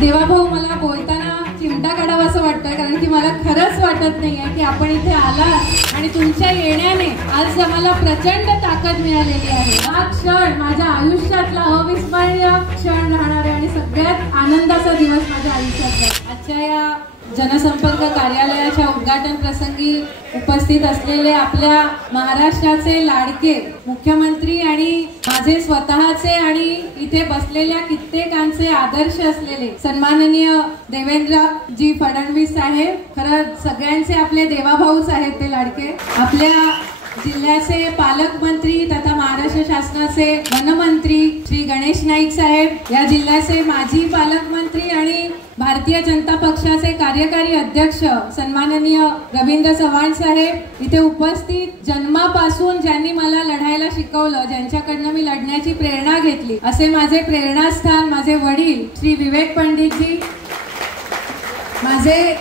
देवाभाऊ, मला बोलताना चिमटा काढावा असं वाटतंय, कारण की मला खरंच वाटत नाहीये की आपण इथे आलात आणि तुमच्या येण्याने आज आम्हाला प्रचंड ताकद मिळालेली आहे। हा क्षण माझ्या आयुष्यातला अविस्मरणीय क्षण राहणार आहे आणि सगळ्यात आनंदाचा दिवस माझ्या आयुष्यातला। आजच्या या जनसंपर्क कार्यालयाच्या उद्घाटन प्रसंगी उपस्थित असलेले आपल्या महाराष्ट्राचे लाडके मुख्यमंत्री आणि माझे स्वतःचे आणि इथे बसलेल्या कित्येकांचे आदर्श असलेले सन्माननीय देवेंद्रजी फडणवीस साहेब, खरं सगळ्यांचे आपले देवाभाऊच आहेत ते लाडके। आपल्या जिल्ह्याचे पालकमंत्री तथा महाराष्ट्र शासनाचे वनमंत्री श्री गणेश नाईक साहेब, या जिल्ह्याचे माजी पालकमंत्री आणि भारतीय जनता पक्षाचे कार्यकारी अध्यक्ष सन्माननीय रवींद्र चव्हाण साहेब, इथे उपस्थित जन्मापासून ज्यांनी मला लढायला शिकवलं, ज्यांच्याकडनं मी लढण्याची प्रेरणा घेतली, असे माझे प्रेरणास्थान माझे वडील श्री विवेक पंडितजी, माझे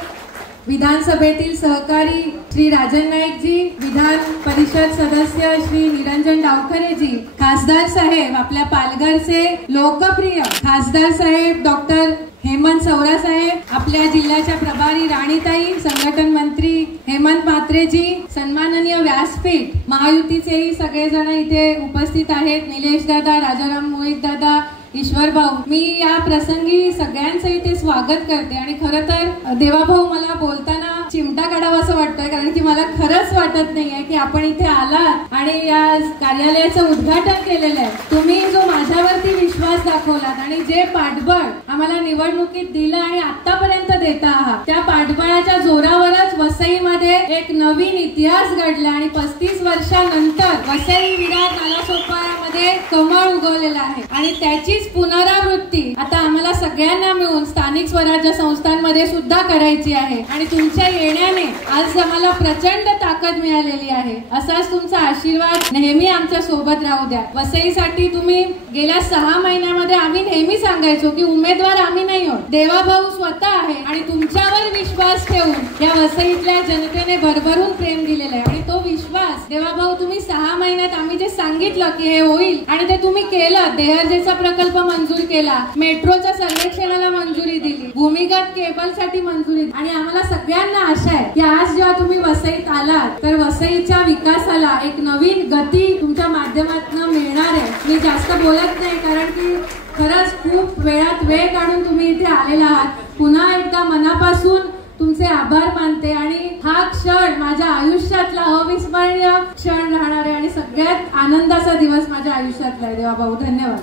विधानसभेतील सहकारी श्री राजन नाईकजी, विधान परिषद सदस्य श्री निरंजन डावखरेजी, खासदार साहेब आपल्या पालघरचे लोकप्रिय खासदार साहेब डॉक्टर हेमंत सौरा साहेब, आपल्या जिल्ह्याच्या प्रभारी राणीताई, संघटन मंत्री हेमंत म्हात्रेजी, सन्माननीय व्यासपीठ महायुतीचेही सगळेजण इथे उपस्थित आहेत, निलेश दादा, राजाराम मोहित दादा, ईश्वर भाऊ, मी या प्रसंगी सगळ्यांचं इथे स्वागत करते। आणि खरं तर देवाभाऊ, मला बोलताना चिमटा काढावा असं वाटतंय, कारण की मला खरंच वाटत नाहीये की आपण इथे आलात आणि या कार्यालयाचं उद्घाटन केलेलं आहे। तुम्ही जो माझ्यावरती विश्वास दाखवलात आणि जे पाठबळ आम्हाला निवडणुकीत दिलं आणि आतापर्यंत देता आहात, त्या पाठबळाच्या जोरावरच वसईमध्ये एक नवीन इतिहास घडला आणि 35 वर्षानंतर वसई विरार नालासोपारामध्ये कमळ उगवलेला आहे आणि त्याचीच पुनरावृत्ती आता आम्हाला सगळ्यांना मिळून स्थानिक स्वराज्य संस्थांमध्ये सुद्धा करायची आहे आणि तुमच्या येण्याने आज आम्हाला प्रचंड ताकद मिळालेली आहे। असाच तुमचा आशीर्वाद नेहमी आमच्या सोबत राहू द्या। वसईसाठी तुम्ही गेल्या 6 महिन्यामध्ये आम्ही नेहमी सांगायचो की उमेदवार आम्ही नाही आहोत, देवाभाऊ स्वतः आहे आणि तुमच्यावर विश्वास ठेवून या वसईतल्या जनतेने भरभरून प्रेम दिलेलं आहे आणि तो विश्वास देवाभाऊ तुम्ही 6 महिन्यात आम्ही जे सांगितलं की हे होईल आणि ते तुम्ही केलं। देहरजेचा प्रकल्प मंजूर केला, मेट्रोच्या सर्वेक्षणाला मंजुरी दिली, भूमिगत केबलसाठी मंजुरी, आणि आम्हाला सगळ्यांना आशा आहे की आज जेव्हा तुम्ही वसईत आलात तर वसईच्या विकासाला एक नवीन गती तुमच्या माध्यमातून मिळणार आहे। मी जास्त बोलत नाही, कारण की खरंच खूप वेळात वेळ काढून तुम्ही इथे आलेला आहात। पुन्हा एकदा मनापासून तुमचे आभार मानते आणि हा क्षण माझ्या आयुष्यातला अविस्मरणीय क्षण राहणार आहे आणि सगळ्यात आनंदाचा दिवस माझ्या आयुष्यातला आहे। देवाभाऊ, धन्यवाद।